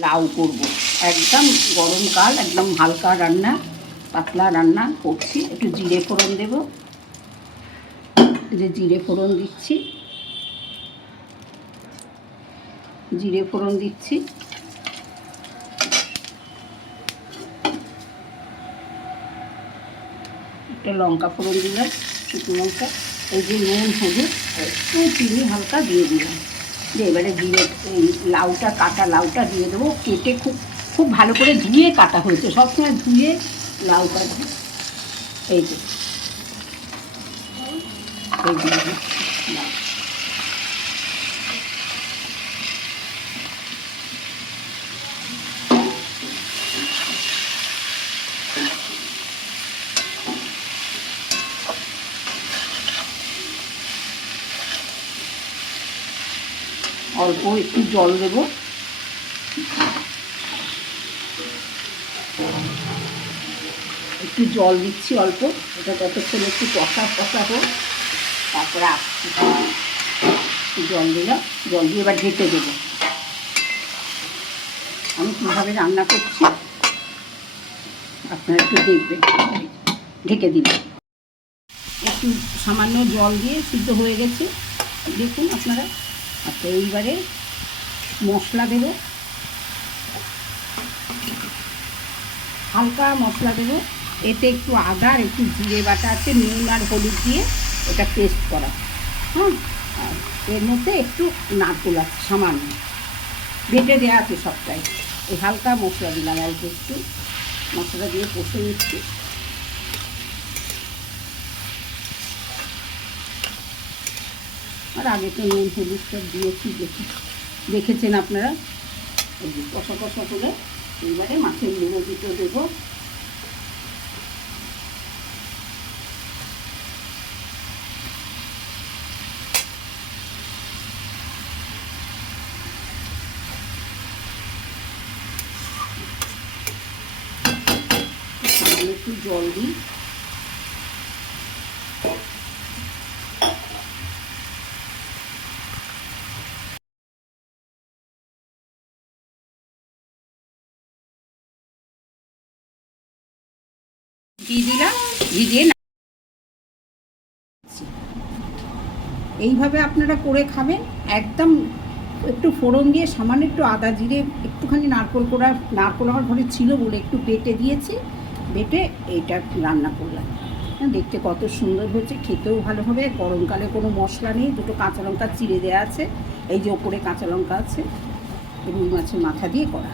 লাউ করব একদম গরমকাল, একদম হালকা রান্না, পাতলা রান্না করছি। একটু জিরে ফোড়ন দেব, যে জিরে ফোড়ন দিচ্ছি, জিরে ফোড়ন দিচ্ছি, একটা লঙ্কা ফোড়ন দিলাম, শুকনো লঙ্কা, এই যে নুন হলুদ একটু চিনি হালকা দিয়ে দিলাম। দিয়ে এবারে জিরে এই লাউটা, কাটা লাউটা দিয়ে দেবো। কেটে খুব খুব ভালো করে ধুয়ে কাটা হয়েছে, সবসময় ধুয়ে লাউ কাটবে। এই যে এই যে অল্প একটু জল দেব, একটু জল দিচ্ছি অল্প, এটা ততক্ষণ একটু কষা হোক, তারপরে আসছি। জল দিলাম, জল দিয়ে এবার ঢেকে দেবো। আমি কীভাবে রান্না করছি আপনারা একটু দেখবেন। ঢেকে দিলাম, একটু সামান্য জল দিয়ে সিদ্ধ হয়ে গেছে, দেখুন আপনারা। আচ্ছা, এইবারে মশলা দেবো, হালকা মশলা দেবো। এতে একটু আদা আর একটু জিরে বাটা আছে, নুন আর হলুদ দিয়ে এটা পেস্ট করা। হ্যাঁ, আর এর মধ্যে একটু নারকেল আছে সামান্য, বেটে দেওয়া আছে সবটাই। এই হালকা মশলা দিলাম, অল্প একটু মশলা দিয়ে কষে নিচ্ছি। আর আগে তো নুন হলুদ সব দিয়েছি, দেখেছেন আপনারা। এই যে কষা কষা করে এবারে মাছের মুড়ো দুটো দেবো। একটু জল দিই, দিয়ে দিলাম, দিয়ে এইভাবে আপনারা করে খাবেন। একদম একটু ফোড়ন দিয়ে সামান্য একটু আদা জিরে, একটুখানি নারকেল আমার ঘরে ছিল বলে একটু বেটে দিয়েছি, বেটে এইটা রান্না করলাম। দেখতে কত সুন্দর হয়েছে, খেতেও ভালো হবে। গরমকালে কোনো মশলা নেই, দুটো কাঁচা লঙ্কা চিড়ে দেওয়া আছে, এই যে ওপরে কাঁচা লঙ্কা আছে, রুই মাছের মাথা দিয়ে করা।